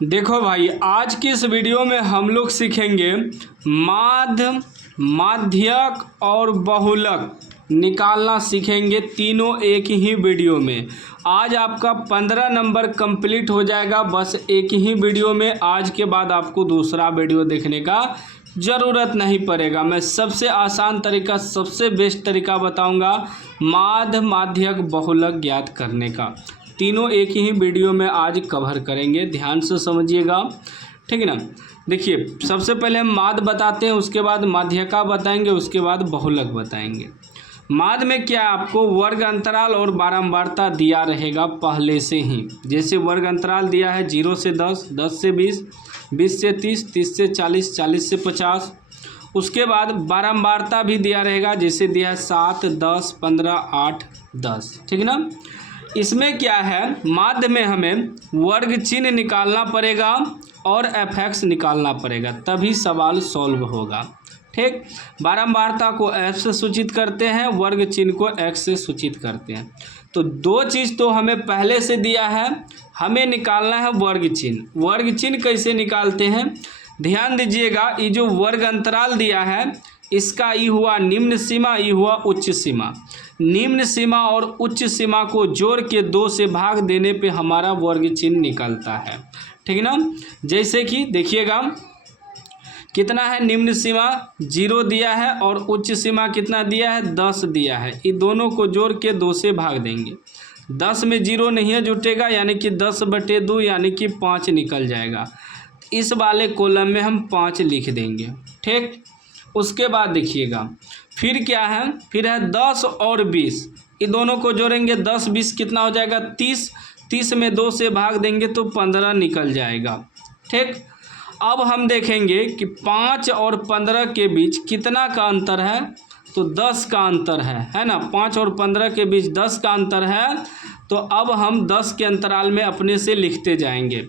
देखो भाई, आज की इस वीडियो में हम लोग सीखेंगे माध्य, माध्यक और बहुलक निकालना सीखेंगे, तीनों एक ही वीडियो में। आज आपका 15 नंबर कंप्लीट हो जाएगा बस एक ही वीडियो में। आज के बाद आपको दूसरा वीडियो देखने का ज़रूरत नहीं पड़ेगा। मैं सबसे आसान तरीका, सबसे बेस्ट तरीका बताऊंगा माध्य, माध्यक, बहुलक ज्ञात करने का। तीनों एक ही वीडियो में आज कवर करेंगे, ध्यान से समझिएगा, ठीक है ना। देखिए, सबसे पहले हम माध्य बताते हैं, उसके बाद माध्यका बताएंगे, उसके बाद बहुलक बताएंगे। माध्य में क्या है, आपको वर्ग अंतराल और बारंबारता दिया रहेगा पहले से ही। जैसे वर्ग अंतराल दिया है 0 से 10, 10 से 20, 20 से 30, 30 से 40, 40 से 50। उसके बाद बारंबारता भी दिया रहेगा, जैसे दिया है 7, 10, 15, 8, 10, ठीक है ना। इसमें क्या है, माध्य में हमें वर्ग चिन्ह निकालना पड़ेगा और एफ निकालना पड़ेगा, तभी सवाल सॉल्व होगा, ठीक। बारंबारता को एफ से सूचित करते हैं, वर्ग चिन्ह को एक्स से सूचित करते हैं। तो दो चीज़ तो हमें पहले से दिया है, हमें निकालना है वर्ग चिन्ह। वर्ग चिन्ह कैसे निकालते हैं, ध्यान दीजिएगा। ये जो वर्ग अंतराल दिया है, इसका ई हुआ निम्न सीमा, ई हुआ उच्च सीमा। निम्न सीमा और उच्च सीमा को जोड़ के 2 से भाग देने पे हमारा वर्ग चिन्ह निकलता है, ठीक है ना। जैसे कि देखिएगा, कितना है, निम्न सीमा 0 दिया है और उच्च सीमा कितना दिया है, 10 दिया है। ये दोनों को जोड़ के 2 से भाग देंगे। 10 में 0 नहीं है जुटेगा, यानी कि 10/2 यानी कि 5 निकल जाएगा। इस वाले कॉलम में हम 5 लिख देंगे, ठीक। उसके बाद देखिएगा, फिर क्या है, फिर है 10 और 20। ये दोनों को जोड़ेंगे, 10 20 कितना हो जाएगा, 30। 30 में 2 से भाग देंगे तो 15 निकल जाएगा, ठीक। अब हम देखेंगे कि 5 और 15 के बीच कितना का अंतर है, तो 10 का अंतर है ना। 5 और 15 के बीच 10 का अंतर है। तो अब हम 10 के अंतराल में अपने से लिखते जाएंगे।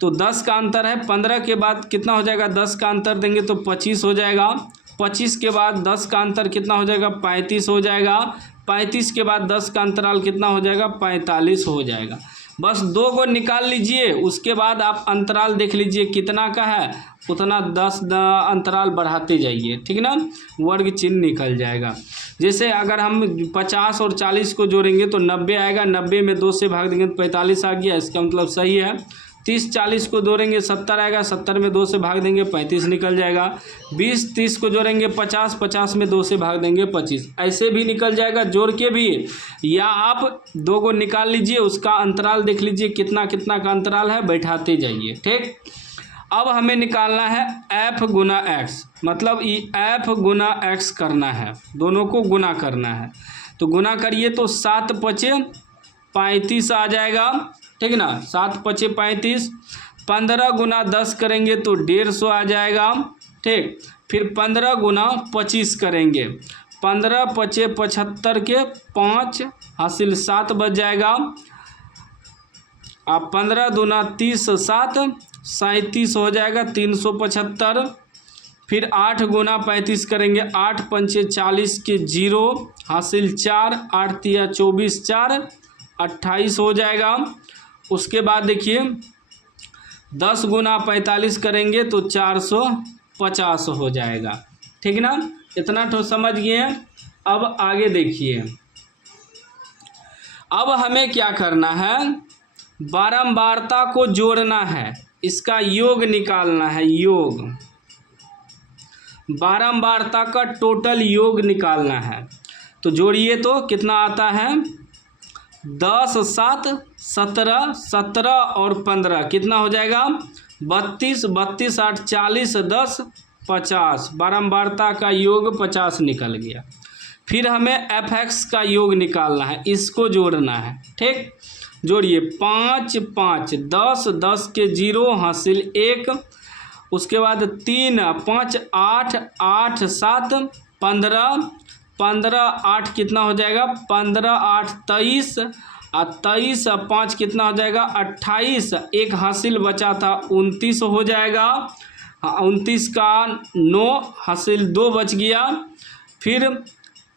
तो 10 का अंतर है, 15 के बाद कितना हो जाएगा, 10 का अंतर देंगे तो 25 हो जाएगा। 25 के बाद 10 का अंतर कितना हो जाएगा, 35 हो जाएगा। 35 के बाद 10 का अंतराल कितना हो जाएगा, 45 हो जाएगा। बस 2 को निकाल लीजिए, उसके बाद आप अंतराल देख लीजिए कितना का है, उतना 10 अंतराल बढ़ाते जाइए, ठीक ना, वर्ग चिन्ह निकल जाएगा। जैसे अगर हम 50 और 40 को जोड़ेंगे तो 90 आएगा। 90 में 2 से भाग देंगे तो 45 आ गया, इसका मतलब सही है। 30 40 को जोड़ेंगे 70 आएगा, 70 में 2 से भाग देंगे 35 निकल जाएगा। 20 30 को जोड़ेंगे 50, 50 में 2 से भाग देंगे 25, ऐसे भी निकल जाएगा जोड़ के भी। या आप 2 को निकाल लीजिए, उसका अंतराल देख लीजिए कितना कितना का अंतराल है, बैठाते जाइए, ठीक। अब हमें निकालना है एफ गुना एक्स, मतलब ये एफ गुना एक्स करना है, दोनों को गुना करना है। तो गुना करिए तो 7 5 35 आ जाएगा, ठीक ना। 7 5 35। 15 गुना 10 करेंगे तो 150 आ जाएगा, ठीक। फिर 15 गुना 25 करेंगे, 15 5 75 के 5 हासिल 7 बच जाएगा। अब 15 दूना 30, 7 37 हो जाएगा, 375। फिर 8 गुना 35 करेंगे, 8 पंचे 40 के 0 हासिल 4, 8 तिया 24, 4 28 हो जाएगा। उसके बाद देखिए 10 गुना 45 करेंगे तो 450 हो जाएगा, ठीक ना। इतना तो समझ गए हैं। अब आगे देखिए, अब हमें क्या करना है, बारंबारता को जोड़ना है, इसका योग निकालना है। योग, बारंबारता का टोटल योग निकालना है। तो जोड़िए तो कितना आता है, 10 7 17, 17 और 15 कितना हो जाएगा, 32, 32 8 40, 10 50। बारंबारता का योग 50 निकल गया। फिर हमें एफ एक्स का योग निकालना है, इसको जोड़ना है, ठीक। जोड़िए 5 5 10, 10 के 0 हासिल 1। उसके बाद 3 5 8, 8 7 15, 15 8 कितना हो जाएगा, 15 8 23 और 23 और 5 कितना हो जाएगा, 28। एक हासिल बचा था 29 हो जाएगा। 29 का 9 हासिल 2 बच गया। फिर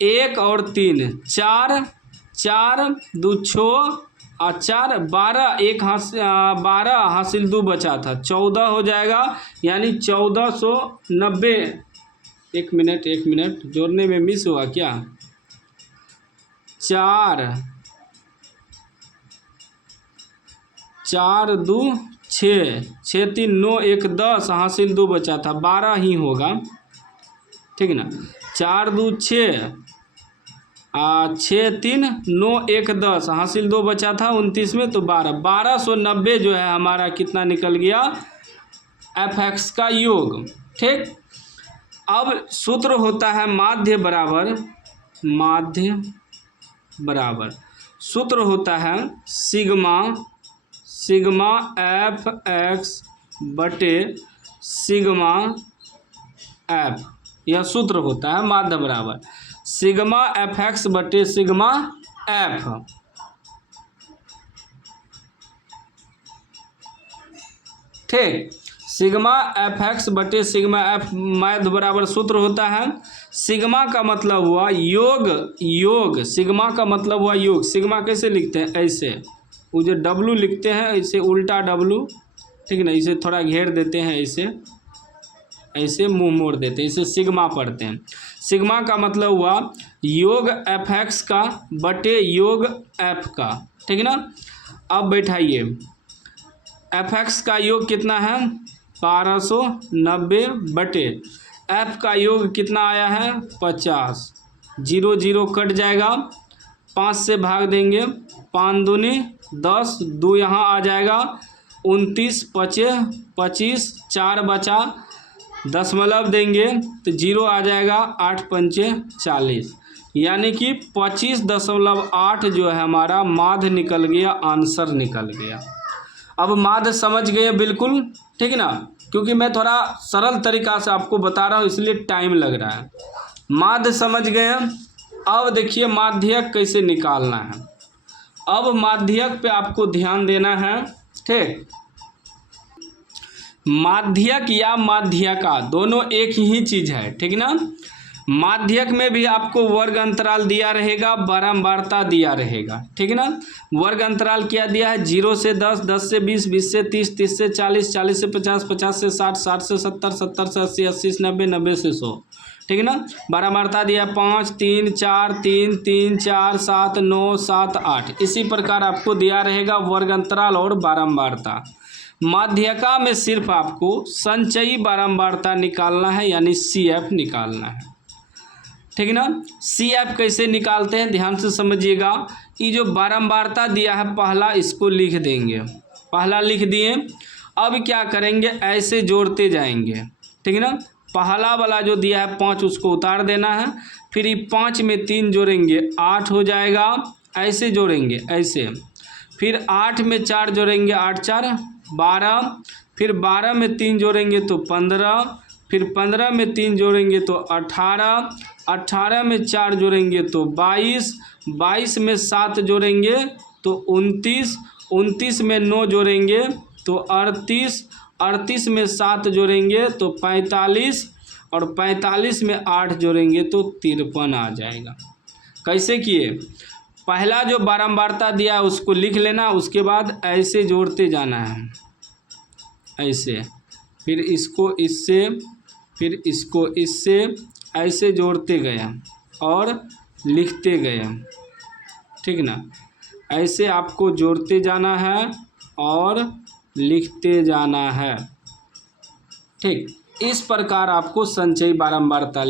1 और 3 4, 4 2 6 4 12 एक 12 हासिल 2 बचा था, 14 हो जाएगा, यानी 1490। एक मिनट जोड़ने में मिस हुआ क्या? 4 2 6 6 3 9 1 10 हासिल 2 बचा था, 12 ही होगा, ठीक ना। 4 2 6 6 3 9 1 10 हासिल 2 बचा था 29 में, तो 1290 जो है हमारा कितना निकल गया? fx का योग। ठीक, अब सूत्र होता है माध्य बराबर सूत्र होता है सिग्मा fx बटे सिग्मा f। यह सूत्र होता है माध्य बराबर सिग्मा fx बटे सिग्मा f। ठीक, सिग्मा fx बटे सिग्मा f माध्य बराबर सूत्र होता है। सिग्मा का मतलब हुआ योग, सिग्मा का मतलब हुआ योग। सिग्मा कैसे लिखते हैं? ऐसे, वो जो W लिखते हैं ऐसे उल्टा W, ठीक ना, इसे थोड़ा घेर देते हैं, ऐसे मुंह मोड़ देते हैं, इसे सिग्मा पढ़ते हैं। सिग्मा का मतलब हुआ योग fx का बटे योग f का, ठीक ना। अब बैठाइए, fx का योग कितना है? 1290 बटे f का योग कितना आया है? 50। 0 0 कट जाएगा, 5 से भाग देंगे, 5 दूनी 10, 2 यहाँ आ जाएगा, 29 बचे 25, 4 बचा, दशमलव देंगे तो 0 आ जाएगा, 8 पंचे 40, यानी कि 25.8 जो है हमारा माध्य निकल गया, आंसर निकल गया। अब माध्य समझ गए बिल्कुल, ठीक ना, क्योंकि मैं थोड़ा सरल तरीका से आपको बता रहा हूँ इसलिए टाइम लग रहा है। माध्य समझ गए। अब देखिए माध्यक कैसे निकालना है। अब माध्यक पे आपको ध्यान देना है। ठीक, माध्यक या माध्यका दोनों एक ही चीज़ है, ठीक ना। माध्यक में भी आपको वर्ग अंतराल दिया रहेगा, बारंबारता दिया रहेगा, ठीक ना। वर्ग अंतराल क्या दिया है? 0 से 10, 10 से 20, 20 से 30, 30 से 40, 40 से 50, 50 से 60, 60 से 70, 70 से 80, 80 से 90, 90 से 100, ठीक ना। बारंबारता दिया 5 3 4 3 3 4 7 9 7 8। इसी प्रकार आपको दिया रहेगा वर्ग अंतराल और बारंबारता। माध्यका में सिर्फ आपको संचयी बारंबारता निकालना है, यानी CF निकालना है, ठीक ना। CF कैसे निकालते हैं ध्यान से समझिएगा। ये जो बारंबारता दिया है पहला, इसको लिख देंगे, पहला लिख दिए। अब क्या करेंगे? ऐसे जोड़ते जाएंगे, ठीक ना। पहला वाला जो दिया है 5 उसको उतार देना है, फिर ये 5 में 3 जोड़ेंगे 8 हो जाएगा, ऐसे जोड़ेंगे ऐसे, फिर 8 में 4 जोड़ेंगे 8 4 12, फिर 12 में 3 जोड़ेंगे तो 15, फिर 15 में 3 जोड़ेंगे तो 18, 18 में 4 जोड़ेंगे तो 22, 22 में 7 जोड़ेंगे तो 29, 29 में 9 जोड़ेंगे तो 38, 38 में 7 जोड़ेंगे तो 45, और 45 में 8 जोड़ेंगे तो 53 आ जाएगा। कैसे किए? पहला जो बारंबारता दिया उसको लिख लेना, उसके बाद ऐसे जोड़ते जाना है, ऐसे, फिर इसको इससे, फिर इसको इससे, ऐसे जोड़ते गए और लिखते गए, ठीक ना। ऐसे आपको जोड़ते जाना है और लिखते जाना है, ठीक। इस प्रकार आपको संचयी बारंबारता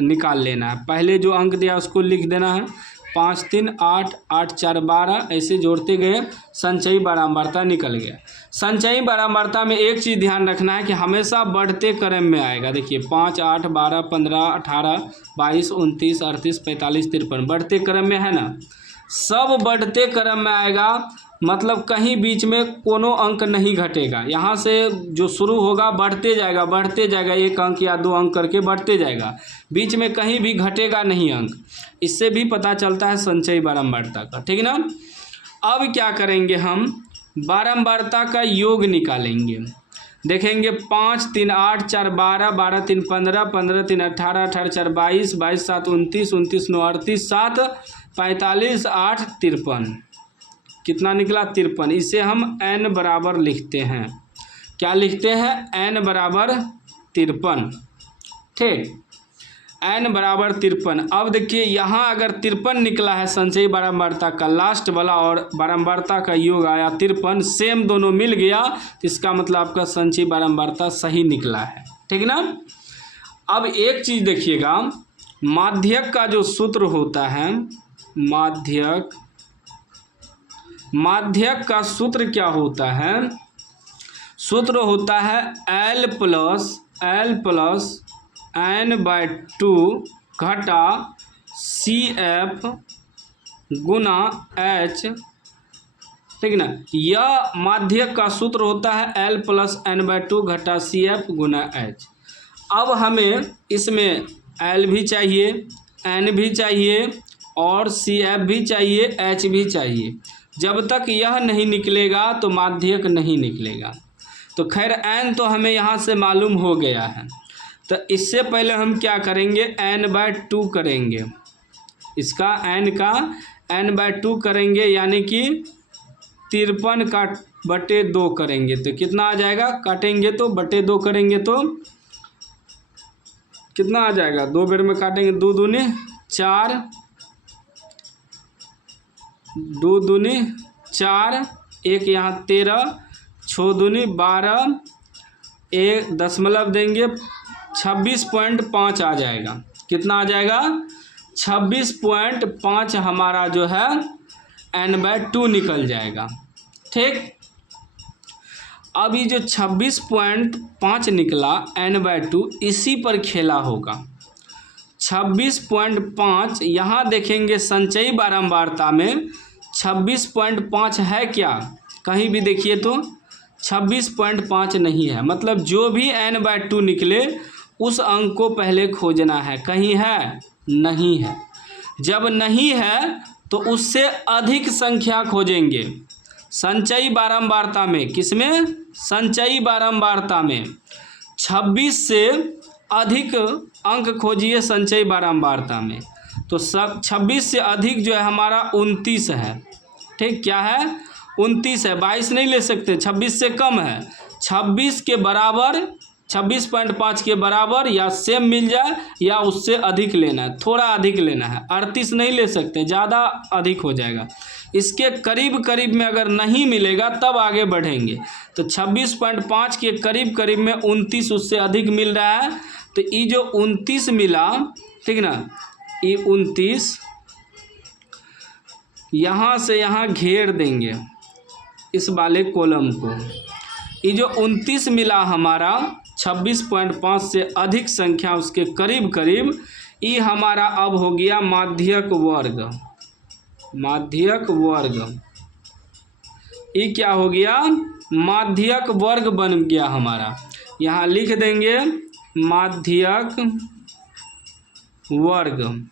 निकाल लेना है। पहले जो अंक दिया उसको लिख देना है, 5 3 8 8 4 12, ऐसे जोड़ते गए, संचयी बारंबारता निकल गया। संचयी बारंबारता में एक चीज़ ध्यान रखना है कि हमेशा बढ़ते क्रम में आएगा। देखिए 5 8 12 15 18 22 29 38 45 53 बढ़ते क्रम में है ना, सब बढ़ते क्रम में आएगा, मतलब कहीं बीच में कोनो अंक नहीं घटेगा। यहाँ से जो शुरू होगा बढ़ते जाएगा, बढ़ते जाएगा, 1 अंक या 2 अंक करके बढ़ते जाएगा, बीच में कहीं भी घटेगा नहीं अंक। इससे भी पता चलता है संचयी बारंबारता का, ठीक ना। अब क्या करेंगे? हम बारंबारता का योग निकालेंगे। देखेंगे 5 3 8 4 12, 12 3 15, 15 3 18, 18 4 22, 22 7 29, 29 9 38, 7 45 8 53, कितना निकला 53। इसे हम n बराबर लिखते हैं, क्या लिखते हैं, n बराबर 53। ठीक, n बराबर 53। अब देखिए यहाँ अगर 53 निकला है संचयी बारंबारता का लास्ट वाला और बारंबारता का योग आया 53, सेम दोनों मिल गया, तो इसका मतलब आपका संचयी बारंबारता सही निकला है। ठीक ना। अब एक चीज़ देखिएगा, माध्यक का जो सूत्र होता है, माध्यक का सूत्र क्या होता है, सूत्र होता है L प्लस n/2 घटा CF गुना H। ठीक ना, यह माध्यक का सूत्र होता है L प्लस n/2 घटा CF गुना H। अब हमें इसमें L भी चाहिए, N भी चाहिए और CF भी चाहिए, H भी चाहिए। जब तक यह नहीं निकलेगा तो माध्यक नहीं निकलेगा। तो खैर n तो हमें यहाँ से मालूम हो गया है, तो इससे पहले हम क्या करेंगे, n/2 करेंगे, इसका n का n/2 करेंगे, यानी कि 53 का बटे 2 करेंगे तो कितना आ जाएगा, काटेंगे तो बटे 2 करेंगे तो कितना आ जाएगा, 2 बेर में काटेंगे, 2 दूनी 4, 2 दूनी 4, एक यहाँ 13, 6 दूनी 12, एक दशमलव देंगे 26.5 आ जाएगा। कितना आ जाएगा, 26.5 हमारा जो है n/2 निकल जाएगा। ठीक, अब ये जो 26.5 निकला n/2 इसी पर खेला होगा। 26.5 यहाँ देखेंगे संचयी बारंबारता में 26.5 है क्या, कहीं भी देखिए तो 26.5 नहीं है, मतलब जो भी n/2 निकले उस अंक को पहले खोजना है, कहीं है, नहीं है। जब नहीं है तो उससे अधिक संख्या खोजेंगे संचयी बारंबारता में, किसमें, संचयी बारंबारता में 26 से अधिक अंक खोजिए संचयी बारंबारता में। तो सब 26 से अधिक जो है हमारा 29 है। ठीक, क्या है, 29 है, 22 नहीं ले सकते, 26 से कम है, 26 के बराबर, 26.5 के बराबर या सेम मिल जाए या उससे अधिक लेना है, थोड़ा अधिक लेना है, 38 नहीं ले सकते, ज़्यादा अधिक हो जाएगा। इसके करीब करीब में अगर नहीं मिलेगा तब आगे बढ़ेंगे। तो 26.5 के करीब करीब में 29 उससे अधिक मिल रहा है, तो ये जो 29 मिला, ठीक ना, ये 29 यहाँ से यहाँ घेर देंगे इस वाले कॉलम को। ये जो 29 मिला हमारा 26.5 से अधिक संख्या उसके करीब करीब, ये हमारा अब हो गया माध्यक वर्ग। माध्यक वर्ग, ये क्या हो गया, माध्यक वर्ग बन गया हमारा। यहाँ लिख देंगे माध्यक वर्ग।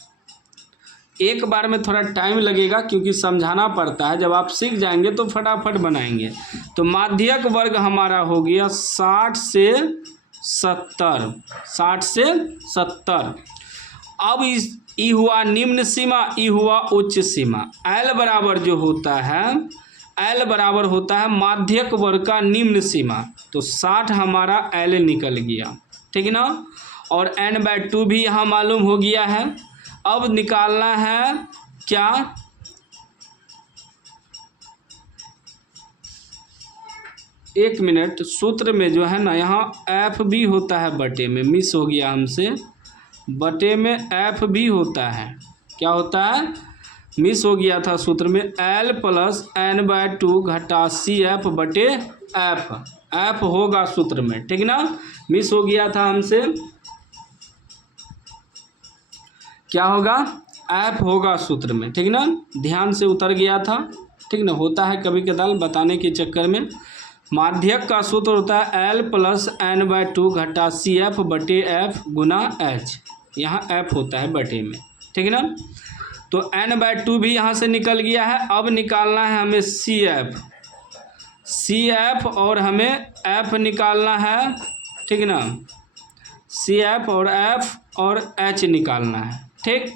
एक बार में थोड़ा टाइम लगेगा क्योंकि समझाना पड़ता है, जब आप सीख जाएंगे तो फटाफट बनाएंगे। तो माध्यक वर्ग हमारा हो गया 60 से 70, 60 से 70। अब इस ई हुआ निम्न सीमा, ई हुआ उच्च सीमा। L बराबर जो होता है, L बराबर होता है माध्यक वर्ग का निम्न सीमा, तो 60 हमारा L निकल गया। ठीक ना, और n/2 भी यहाँ मालूम हो गया है। अब निकालना है क्या, एक मिनट, सूत्र में जो है ना यहाँ F भी होता है बटे में, मिस हो गया हमसे, बटे में F भी होता है, क्या होता है, मिस हो गया था सूत्र में, L प्लस n/2 घटा CF बटे F, F होगा सूत्र में। ठीक ना, मिस हो गया था हमसे, क्या होगा, F होगा सूत्र में। ठीक ना, ध्यान से उतर गया था। ठीक ना, होता है कभी कदार बताने के चक्कर में। माध्यक का सूत्र होता है L प्लस n/2 घटा CF बटे F गुना H, यहाँ F होता है बटे में। ठीक ना, तो n/2 भी यहाँ से निकल गया है। अब निकालना है हमें CF और हमें F निकालना है। ठीक ना, CF और F और H निकालना है। ठीक,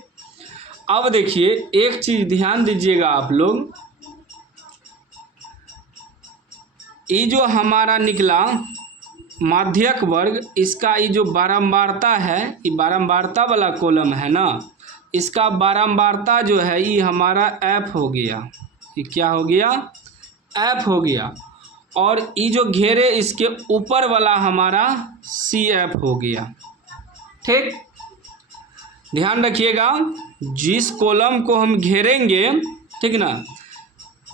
अब देखिए एक चीज़ ध्यान दीजिएगा आप लोग, ये जो हमारा निकला माध्यक वर्ग, इसका ये जो बारंबारता है, ये बारंबारता वाला कॉलम है ना, इसका बारंबारता जो है ये हमारा एफ हो गया। ये क्या हो गया? एफ हो गया। और ये जो घेरे इसके ऊपर वाला हमारा सी एफ हो गया। ठीक, ध्यान रखिएगा, जिस कॉलम को हम घेरेंगे, ठीक ना,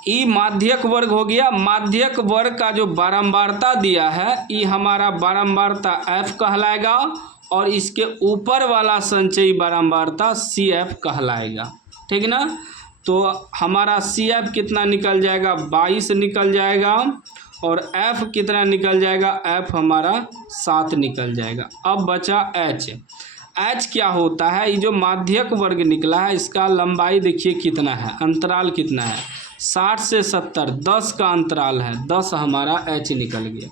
ये माध्यक वर्ग हो गया। माध्यक वर्ग का जो बारंबारता दिया है ये हमारा बारंबारता एफ कहलाएगा, और इसके ऊपर वाला संचयी बारंबारता सी एफ कहलाएगा। ठीक ना, तो हमारा सी एफ कितना निकल जाएगा? 22 निकल जाएगा। और एफ कितना निकल जाएगा? एफ हमारा 7 निकल जाएगा। अब बचा एच। एच क्या होता है? ये जो माध्यक वर्ग निकला है इसका लंबाई देखिए कितना है, अंतराल कितना है, 60 से 70, 10 का अंतराल है, 10 हमारा एच निकल गया।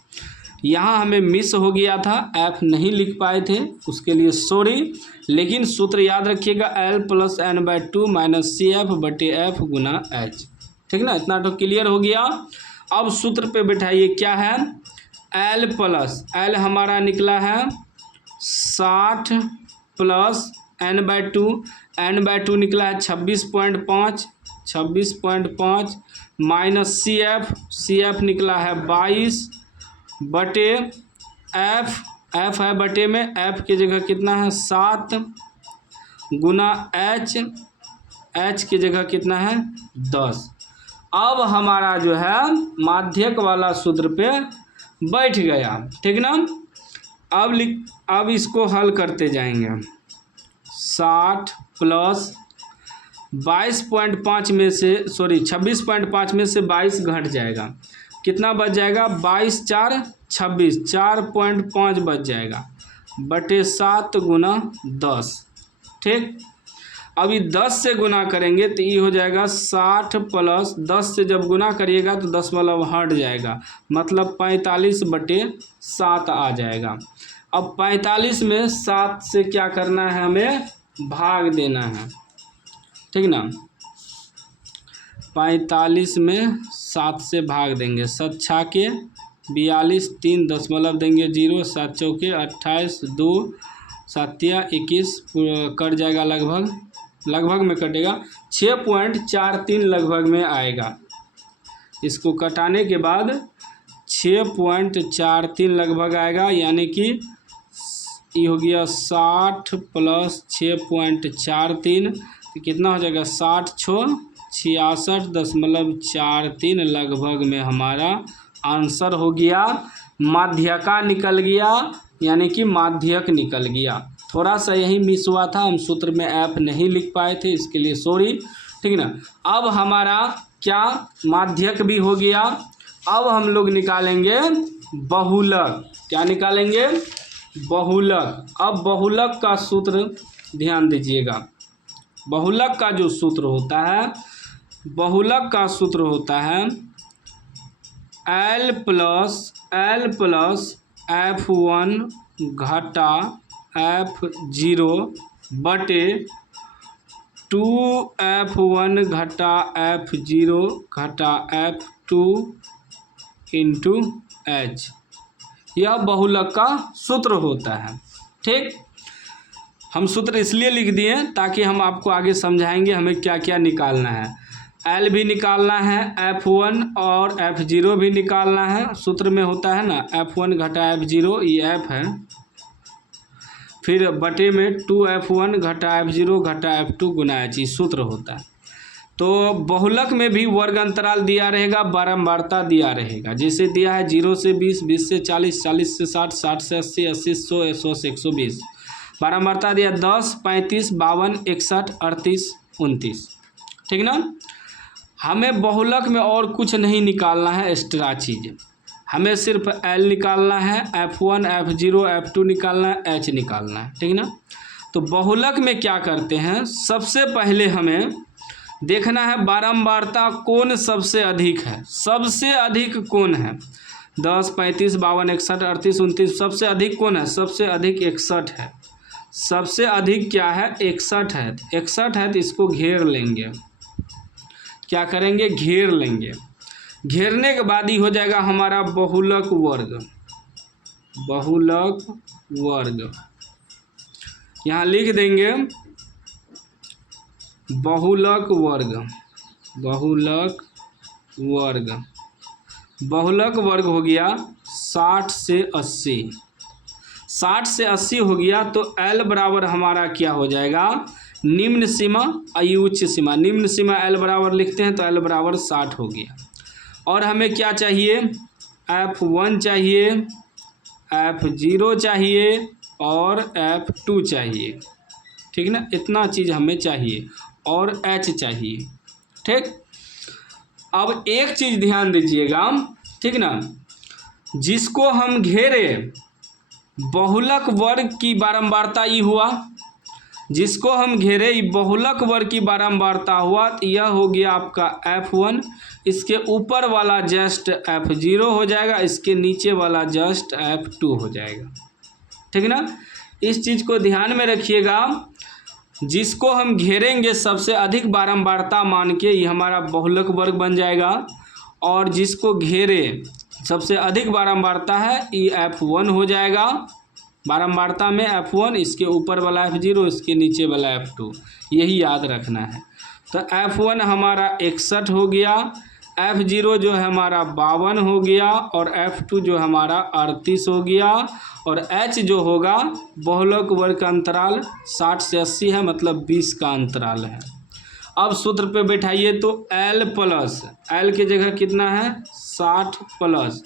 यहाँ हमें मिस हो गया था, एफ नहीं लिख पाए थे, उसके लिए सॉरी। लेकिन सूत्र याद रखिएगा, L+N/2 - CF बटे एफ गुना एच। ठीक ना, इतना तो क्लियर हो गया। अब सूत्र पे बैठाइए, क्या है? L हमारा निकला है 60 + N/2 निकला है 26.5 माइनस CF निकला है 22 बटे एफ है बटे में, एफ की जगह कितना है 7 गुना एच की जगह कितना है 10। अब हमारा जो है माध्यक वाला सूत्र पे बैठ गया। ठीक ना, अब इसको हल करते जाएंगे। 60 + 22.5 में से 26.5 में से 22 घट जाएगा, कितना बच जाएगा? 22 × 4 = 26, 4.5 बच जाएगा बटे 7 गुना 10। ठीक, अभी 10 से गुना करेंगे तो ये हो जाएगा 60 + 10 से जब गुना करिएगा तो 10 मतलब हट जाएगा, मतलब 45 बटे 7 आ जाएगा। अब 45 में 7 से क्या करना है? हमें भाग देना है। ठीक ना, 45 में 7 से भाग देंगे, 7 छाके 42, 3 दशमलव देंगे 0, 7 चौके 28, 2 7 21, कट जाएगा, लगभग में कटेगा, 6.43 लगभग में आएगा। इसको कटाने के बाद 6.43 लगभग आएगा, यानी कि ये हो गया 60 + 6.43, तो कितना हो जाएगा? 60 × 6 66.43 लगभग में हमारा आंसर हो गया। माध्यका निकल गया, यानी कि माध्यक निकल गया। थोड़ा सा यही मिस हुआ था, हम सूत्र में एफ नहीं लिख पाए थे, इसके लिए सॉरी। ठीक ना, अब हमारा क्या माध्यक भी हो गया। अब हम लोग निकालेंगे बहुलक। क्या निकालेंगे? बहुलक। अब बहुलक का सूत्र ध्यान दीजिएगा। बहुलक का जो सूत्र होता है, बहुलक का सूत्र होता है L + F1 घटा F0 बटे 2F1 घटा F0 घटा F2 इंटू H। यह बहुलक का सूत्र होता है। ठीक, हम सूत्र इसलिए लिख दिए ताकि हम आपको आगे समझाएंगे हमें क्या क्या निकालना है। L भी निकालना है, F1 और F0 भी निकालना है। सूत्र में होता है ना F1 घटा F0, ये F है, फिर बटे में 2F1 घटा F0 घटा F2 गुना H, सूत्र होता है। तो बहुलक में भी वर्ग अंतराल दिया रहेगा, बारंबारता दिया रहेगा। जैसे दिया है 0 से 20, 20 से 40, 40 से 60, 60 से 80, 80 से 100, 100 से 120। बारंबारता दिया 10, 35, 52, 61, 38, 29। ठीक ना, हमें बहुलक में और कुछ नहीं निकालना है एक्स्ट्रा चीज़, हमें सिर्फ L निकालना है, F1, F0, F2 निकालना है, H निकालना है। ठीक ना, तो बहुलक में क्या करते हैं, सबसे पहले हमें देखना है बारंबारता कौन सबसे अधिक है। सबसे अधिक कौन है? 10, 35, 52, 61, 38, 29, सबसे अधिक कौन है? सबसे अधिक 61 है। सबसे अधिक क्या है? 61 है। 61 है तो इसको घेर लेंगे। क्या करेंगे? घेर लेंगे। घेरने के बाद ही हो जाएगा हमारा बहुलक वर्ग। बहुलक वर्ग यहाँ लिख देंगे बहुलक वर्ग। बहुलक वर्ग, बहुलक वर्ग हो गया 60 से 80। 60 से 80 हो गया तो L बराबर हमारा क्या हो जाएगा, निम्न सीमा उच्च सीमा। निम्न सीमा L बराबर लिखते हैं तो L बराबर 60 हो गया। और हमें क्या चाहिए, F1 चाहिए, F0 चाहिए और F2 चाहिए। ठीक ना, इतना चीज़ हमें चाहिए और H चाहिए। ठीक, अब एक चीज़ ध्यान दीजिएगा, ठीक ना, जिसको हम घेरे बहुलक वर्ग की बारंबारता ही हुआ, जिसको हम घेरे बहुलक वर्ग की बारंबारता हुआ तो यह हो गया आपका F1। इसके ऊपर वाला जस्ट F0 हो जाएगा, इसके नीचे वाला जस्ट F2 हो जाएगा। ठीक ना, इस चीज़ को ध्यान में रखिएगा। जिसको हम घेरेंगे सबसे अधिक बारंबारता मान के ये हमारा बहुलक वर्ग बन जाएगा, और जिसको घेरे सबसे अधिक बारंबारता है ये F1 हो जाएगा। बारंबारता में F1, इसके ऊपर वाला F0, इसके नीचे वाला F2, यही याद रखना है। तो F1 हमारा 61 हो गया, F0 जो है हमारा 52 हो गया और F2 जो हमारा 38 हो गया, और H जो होगा बहुलक वर्ग का अंतराल 60 से 80 है, मतलब 20 का अंतराल है। अब सूत्र पे बैठाइए तो L प्लस L की जगह कितना है 60 प्लस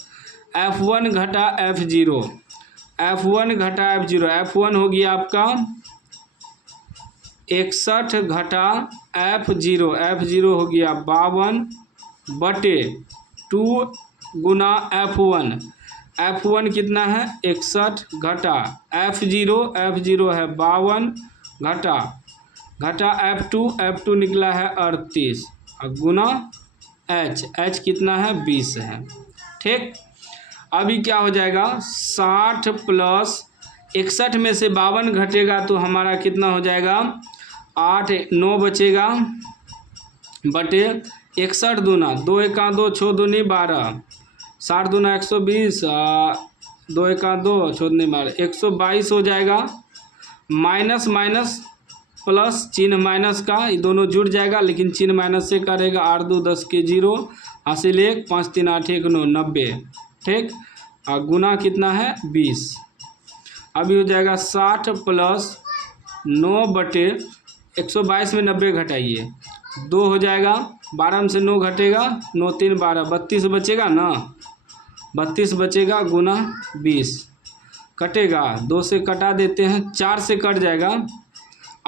F1 घटा F0, F1 घटा F0, F1 हो गया आपका 61 घटा F0, F0 हो गया 52 बटे 2 गुना F1, F1 कितना है 61 घटा F0, F0 है 52 घटा F2 निकला है 38 और गुना H कितना है 20 है। ठीक, अभी क्या हो जाएगा 60 प्लस 61 में से 52 घटेगा तो हमारा कितना हो जाएगा 8 9 बचेगा बटे 61 दूना 2 एका 2 6 दूनी 12, 60 दूना 120, 2 एका 2 6 दूनी 12, 122 हो जाएगा। माइनस माइनस प्लस चिन्ह माइनस का, ये दोनों जुड़ जाएगा लेकिन चिन्ह माइनस से करेगा। 8 2 10 के 0, हासिल 1, 5 3 8 1 9 90। ठीक, और गुना कितना है 20। अभी हो जाएगा 60 प्लस 9 बटे 122 में 90 घटाइए 2 हो जाएगा, 12 में से 9 घटेगा 9 3 12, 32 बचेगा ना, 32 बचेगा गुना 20 कटेगा, 2 से कटा देते हैं, 4 से कट जाएगा,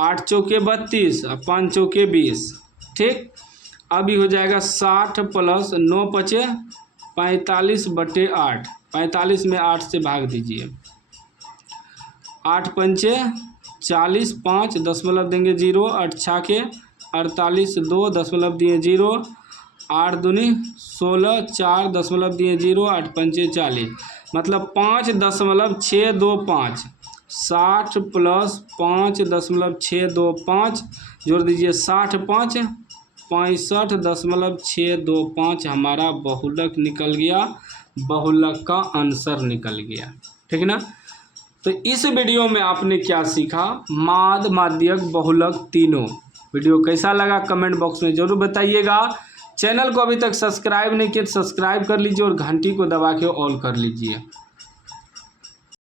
8 चौके 32 और 5 चौके 20। ठीक, अभी हो जाएगा 60 प्लस 9 पचे 45 बटे 8, 45 में 8 से भाग दीजिए, 8 पंचे 40, 5 दशमलव देंगे 0, 8 छाके 48, 2 दशमलव दिए 0, 8 दूनी 16, 4 दशमलव दिए 0, 8 पंचे 40, मतलब 5.625। 60 प्लस 5.625 जोड़ दीजिए 60 5 65.625 हमारा बहुलक निकल गया, बहुलक का आंसर निकल गया। ठीक ना, तो इस वीडियो में आपने क्या सीखा, माध्य माध्यक बहुलक तीनों। वीडियो कैसा लगा कमेंट बॉक्स में ज़रूर बताइएगा। चैनल को अभी तक सब्सक्राइब नहीं किया तो सब्सक्राइब कर लीजिए और घंटी को दबा के ऑल कर लीजिए।